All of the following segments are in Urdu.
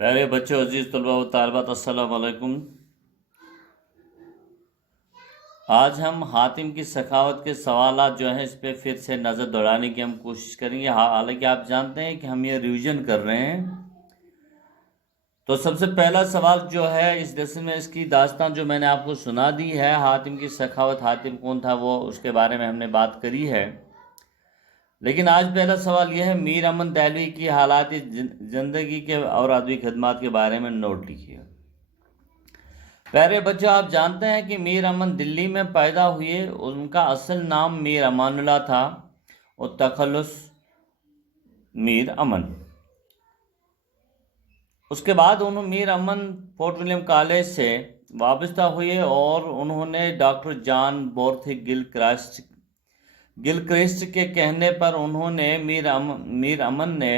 پیارے بچوں، عزیز طلباء و طالبات، السلام علیکم۔ آج ہم حاتم کی سخاوت کے سوالات جو ہیں اس پہ پھر سے نظر دوڑانے کی ہم کوشش کریں گے، حالانکہ آپ جانتے ہیں کہ ہم یہ ریویژن کر رہے ہیں۔ تو سب سے پہلا سوال جو ہے اس لیسن میں، اس کی داستان جو میں نے آپ کو سنا دی ہے، حاتم کی سخاوت، حاتم کون تھا، وہ اس کے بارے میں ہم نے بات کری ہے۔ لیکن آج پہلا سوال یہ ہے، میر امن دہلوی کی حالات زندگی کے اور ادبی خدمات کے بارے میں نوٹ لکھیے۔ پیارے بچوں، آپ جانتے ہیں کہ میر امن دلی میں پیدا ہوئے۔ ان کا اصل نام میر امان اللہ تھا اور تخلص میر امن۔ اس کے بعد انہوں میر امن فورٹ ولیم کالج سے وابستہ ہوئے اور انہوں نے ڈاکٹر جان بورتھے گلکرسٹ کے کہنے پر انہوں نے میر امن نے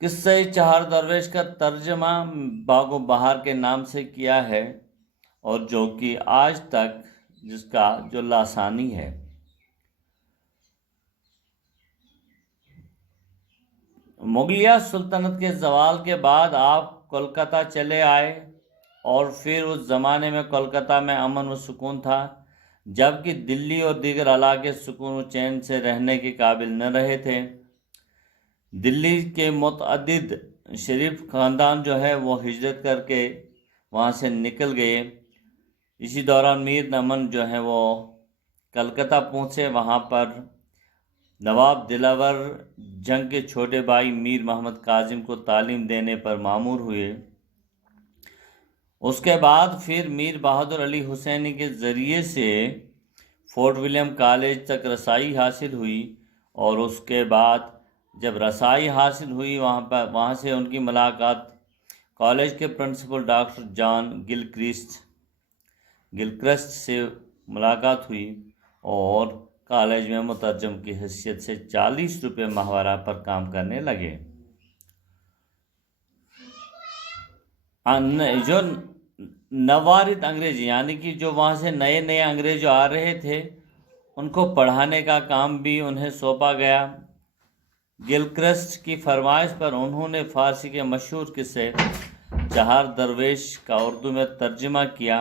قصہ چہار درویش کا ترجمہ باغ و بہار کے نام سے کیا ہے، اور جو کہ آج تک جس کا جو لاسانی ہے۔ مغلیہ سلطنت کے زوال کے بعد آپ کولکتہ چلے آئے، اور پھر اس زمانے میں کولکتہ میں امن و سکون تھا، جبکہ دلی اور دیگر علاقے سکون و چین سے رہنے کے قابل نہ رہے تھے۔ دلی کے متعدد شریف خاندان جو ہے وہ ہجرت کر کے وہاں سے نکل گئے۔ اسی دوران میر امن جو ہے وہ کلکتہ پہنچے۔ وہاں پر نواب دلاور جنگ کے چھوٹے بھائی میر محمد کاظم کو تعلیم دینے پر مامور ہوئے۔ اس کے بعد پھر میر بہادر علی حسینی کے ذریعے سے فورٹ ولیم کالج تک رسائی حاصل ہوئی، اور اس کے بعد جب رسائی حاصل ہوئی وہاں سے ان کی ملاقات کالج کے پرنسپل ڈاکٹر جان گلکرسٹ سے ملاقات ہوئی، اور کالج میں مترجم کی حیثیت سے 40 روپے ماہوارہ پر کام کرنے لگے۔ جو نوارد انگریز یعنی کہ جو وہاں سے نئے انگریز جو آ رہے تھے، ان کو پڑھانے کا کام بھی انہیں سونپا گیا۔ گلکرسٹ کی فرمائش پر انہوں نے فارسی کے مشہور قصے چہار درویش کا اردو میں ترجمہ کیا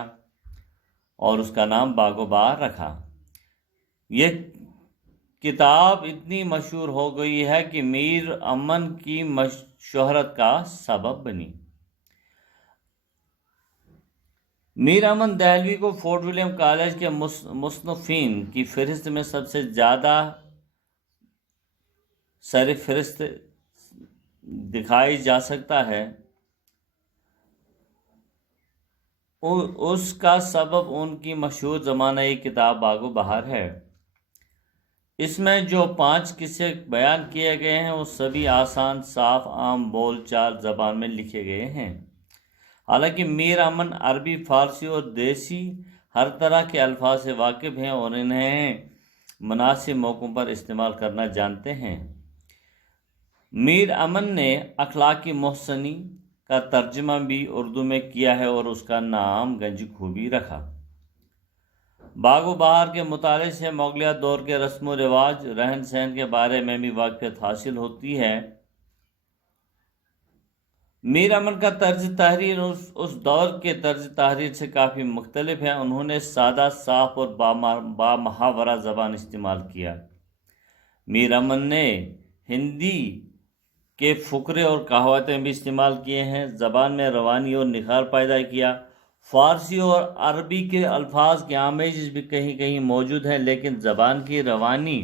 اور اس کا نام باغ و بہار رکھا۔ یہ کتاب اتنی مشہور ہو گئی ہے کہ میر امن کی شہرت کا سبب بنی۔ میر امن دہلوی کو فورٹ ولیم کالج کے مصنفین کی فہرست میں سب سے زیادہ سر فہرست دکھائی جا سکتا ہے۔ اس کا سبب ان کی مشہور زمانہ کتاب باغ و بہار ہے۔ اس میں جو 5 قصے بیان کیے گئے ہیں وہ سبھی آسان، صاف، عام بول چال زبان میں لکھے گئے ہیں۔ حالانکہ میر امن عربی، فارسی اور دیسی ہر طرح کے الفاظ سے واقف ہیں اور انہیں مناسب موقعوں پر استعمال کرنا جانتے ہیں۔ میر امن نے اخلاقی محسنی کا ترجمہ بھی اردو میں کیا ہے اور اس کا نام گنج خوبی رکھا۔ باغ و بہار کے مطالعے سے مغلیہ دور کے رسم و رواج، رہن سہن کے بارے میں بھی واقفیت حاصل ہوتی ہے۔ میر امن کا طرز تحریر اس دور کے طرز تحریر سے کافی مختلف ہے۔ انہوں نے سادہ، صاف اور بامحاورہ زبان استعمال کیا۔ میر امن نے ہندی کے فقرے اور کہاوتیں بھی استعمال کیے ہیں، زبان میں روانی اور نکھار پیدا کیا۔ فارسی اور عربی کے الفاظ کے آمیزش بھی کہیں کہیں موجود ہیں، لیکن زبان کی روانی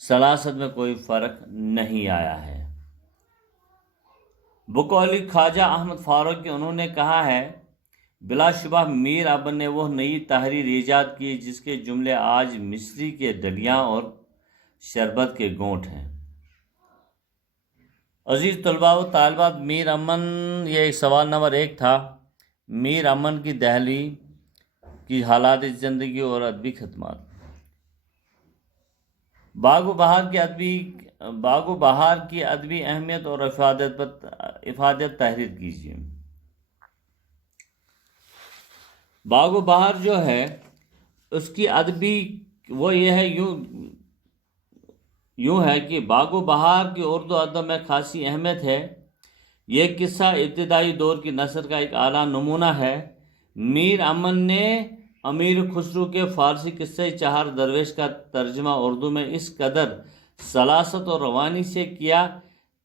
سلاست میں کوئی فرق نہیں آیا ہے۔ بقول خواجہ احمد فاروقی انہوں نے کہا ہے، بلا شبہ میر امن نے وہ نئی تحریر ایجاد کی جس کے جملے آج مصری کے دلیاں اور شربت کے گھونٹ ہیں۔ عزیز طلباء و طالبات، میر امن، یہ سوال نمبر 1 تھا، میر امن کی دہلی کی حالات زندگی اور ادبی خدمات۔ باغ و بہار کی ادبی اہمیت اور افادت تحریر کیجیے۔ باغ و بہار جو ہے اس کی ادبی وہ یہ ہے، یوں ہے کہ باغ و بہار کی اردو ادب میں خاصی اہمیت ہے۔ یہ قصہ ابتدائی دور کی نثر کا ایک اعلیٰ نمونہ ہے۔ میر امن نے امیر خسرو کے فارسی قصے چہار درویش کا ترجمہ اردو میں اس قدر سلاست اور روانی سے کیا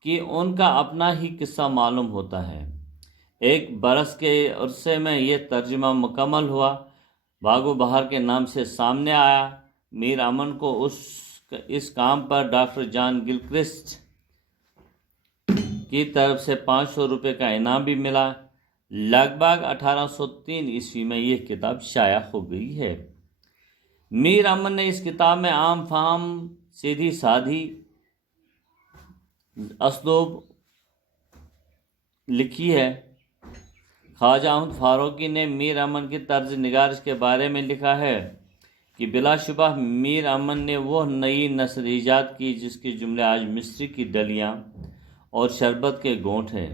کہ ان کا اپنا ہی قصہ معلوم ہوتا ہے۔ 1 برس کے عرصے میں یہ ترجمہ مکمل ہوا، باغ و بہار کے نام سے سامنے آیا۔ میر امن کو اس کام پر ڈاکٹر جان گلکرسٹ کی طرف سے 500 روپے کا انعام بھی ملا۔ لگ بھگ 1803 عیسوی میں یہ کتاب شائع ہو گئی ہے۔ میر امن نے اس کتاب میں عام فہم، سیدھی سادھی اسلوب لکھی ہے۔ خواجہ احمد فاروقی نے میر امن کی طرز نگارش کے بارے میں لکھا ہے کہ بلا شبہ میر امن نے وہ نئی نثر ایجاد کی جس کے جملے آج مصری کی ڈلیاں اور شربت کے گھونٹ ہیں۔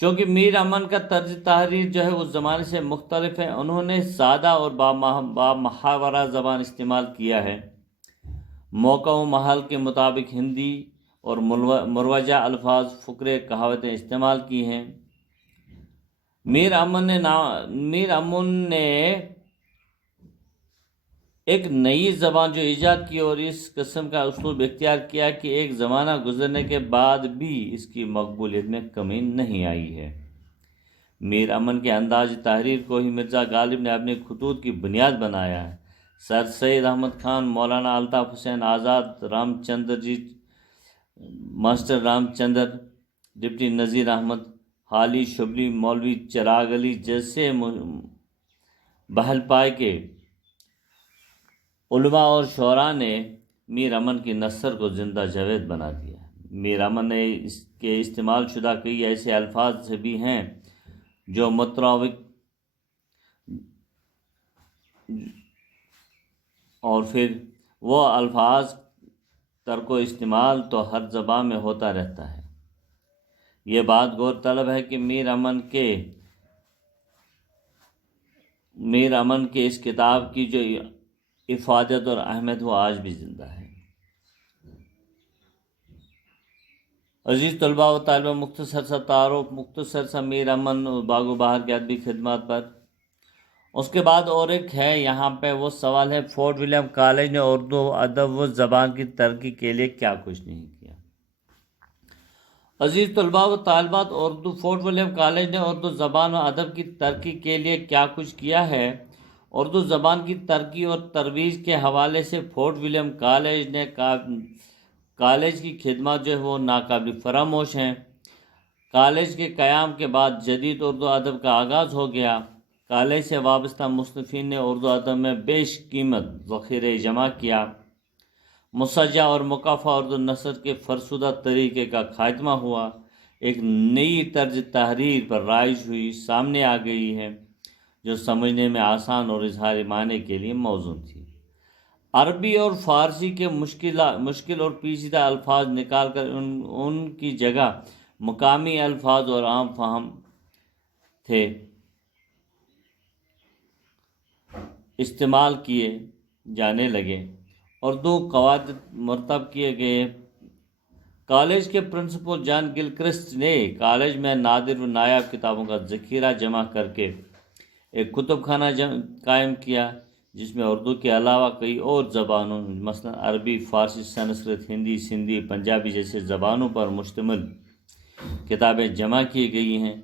چونکہ میر امن کا طرز تحریر جو ہے اس زمانے سے مختلف ہے، انہوں نے سادہ اور بامحاورہ زبان استعمال کیا ہے، موقع و محل کے مطابق ہندی اور مروجہ الفاظ، فقرے، کہاوتیں استعمال کی ہیں۔ میر امن نے ایک نئی زبان جو ایجاد کی اور اس قسم کا اسلوب اختیار کیا کہ ایک زمانہ گزرنے کے بعد بھی اس کی مقبولیت میں کمی نہیں آئی ہے۔ میر امن کے انداز تحریر کو ہی مرزا غالب نے اپنے خطوط کی بنیاد بنایا ہے۔ سر سید احمد خان، مولانا الطاف حسین آزاد، رام چندر جی، ماسٹر رام چندر، ڈپٹی نذیر احمد، حالی شبلی، مولوی چراغ علی جیسے بہل پائے کے علماء اور شعراء نے میر امن کی نثر کو زندہ جاوید بنا دیا۔ میر امن نے اس کے استعمال شدہ کئی ایسے الفاظ سے بھی ہیں جو متروک اور پھر وہ الفاظ ترک و استعمال تو ہر زبان میں ہوتا رہتا ہے۔ یہ بات غور طلب ہے کہ میر امن کے اس کتاب کی جو افادت اور اہمیت وہ آج بھی زندہ ہے۔ عزیز طلباء و طالبہ، مختصر سا تعارف، مختصر سا میر امن باغ و بہار کی ادبی خدمات پر۔ اس کے بعد اور ایک ہے یہاں پہ وہ سوال ہے، فورٹ ولیم کالج نے اردو ادب و زبان کی ترقی کے لیے کیا کچھ نہیں کیا؟ عزیز طلباء و طالبات، فورٹ ولیم کالج نے اردو زبان و ادب کی ترقی کے لیے کیا کچھ کیا ہے؟ اردو زبان کی ترقی اور ترویج کے حوالے سے فورٹ ولیم کالج کی خدمات جو ہے وہ ناقابل فراموش ہیں۔ کالج کے قیام کے بعد جدید اردو ادب کا آغاز ہو گیا۔ کالج سے وابستہ مصنفین نے اردو ادب میں بیش قیمت ذخیرہ جمع کیا۔ مسجع اور مکافہ اردو نثر کے فرسودہ طریقے کا خاتمہ ہوا۔ ایک نئی طرز تحریر پر رائج ہوئی، سامنے آ گئی ہے جو سمجھنے میں آسان اور اظہار معنی کے لیے موزوں تھی۔ عربی اور فارسی کے مشکل اور پیچیدہ الفاظ نکال کر ان کی جگہ مقامی الفاظ اور عام فہم تھے استعمال کیے جانے لگے۔ اردو قواعد مرتب کیے گئے۔ کالج کے پرنسپل جان گلکرسٹ نے کالج میں نادر و نایاب کتابوں کا ذخیرہ جمع کر کے ایک کتب خانہ قائم کیا جس میں اردو کے علاوہ کئی اور زبانوں مثلا عربی، فارسی، سنسکرت، ہندی، سندھی، پنجابی جیسے زبانوں پر مشتمل کتابیں جمع کی گئی ہیں۔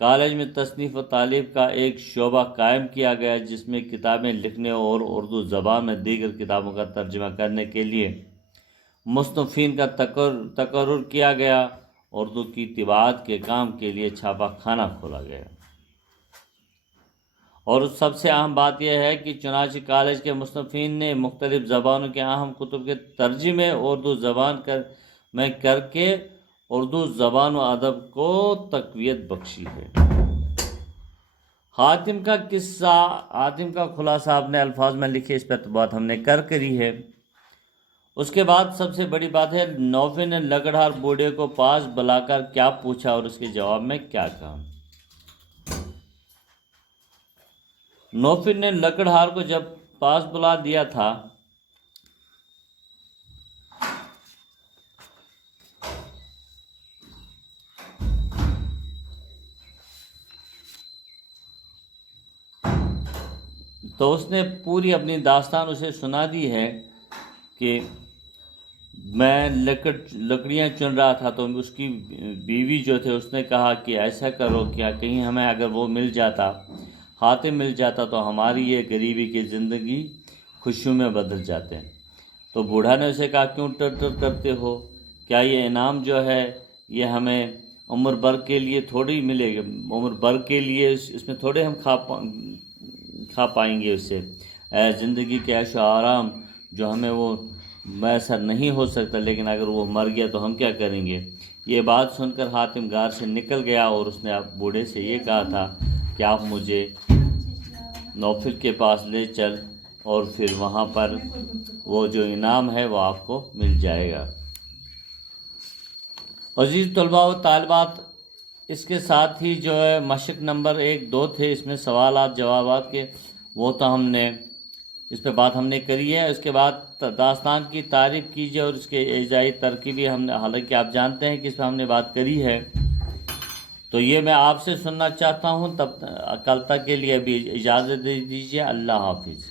کالج میں تصنیف و تالیف کا ایک شعبہ قائم کیا گیا جس میں کتابیں لکھنے اور اردو زبان میں دیگر کتابوں کا ترجمہ کرنے کے لیے مصنفین کا تقرر کیا گیا۔ اردو کی طباعت کے کام کے لیے چھاپا خانہ کھولا گیا۔ اور سب سے اہم بات یہ ہے کہ چنانچہ کالج کے مصنفین نے مختلف زبانوں کے اہم کتب کے ترجمے اردو زبان میں کر کے اردو زبان و ادب کو تقویت بخشی ہے۔ حاتم کا قصہ، حاتم کا خلاصہ اپنے الفاظ میں لکھے، اس پر بات ہم نے کری ہے۔ اس کے بعد سب سے بڑی بات ہے، نوفل نے لکڑہار بوڑھے کو پاس بلا کر کیا پوچھا اور اس کے جواب میں کیا کہا۔ نوفل نے لکڑہار کو جب پاس بلا دیا تھا تو اس نے پوری اپنی داستان اسے سنا دی ہے کہ میں لکڑیاں چن رہا تھا تو اس کی بیوی جو تھے اس نے کہا کہ ایسا کرو کیا کہیں ہمیں اگر وہ مل جاتا، حاتم مل جاتا تو ہماری یہ غریبی کی زندگی خوشیوں میں بدل جاتے۔ تو بوڑھا نے اسے کہا کیوں ٹر ٹر کرتے ہو، کیا یہ انعام جو ہے یہ ہمیں عمر بھر کے لیے تھوڑی ملے گا، عمر بھر کے لیے اس میں تھوڑے ہم کھا پائیں گے اس سے، زندگی کے عیش و آرام جو ہمیں وہ میسر نہیں ہو سکتا، لیکن اگر وہ مر گیا تو ہم کیا کریں گے۔ یہ بات سن کر حاتم غار سے نکل گیا اور اس نے بوڑھے سے یہ کہا تھا کہ آپ مجھے نوفل کے پاس لے چل اور پھر وہاں پر وہ جو انعام ہے وہ آپ کو مل جائے گا۔ عزیز طلباء و طالبات، اس کے ساتھ ہی جو ہے مشق نمبر 1 2 تھے، اس میں سوالات جوابات کے، وہ تو ہم نے اس پہ بات ہم نے کری ہے۔ اس کے بعد داستان کی تعریف کیجیے اور اس کے اجزائی ترکیبی ہم نے، حالانکہ آپ جانتے ہیں کہ اس پہ ہم نے بات کری ہے، تو یہ میں آپ سے سننا چاہتا ہوں۔ تب کل تک کے لیے ابھی اجازت دے دیجیے، اللہ حافظ۔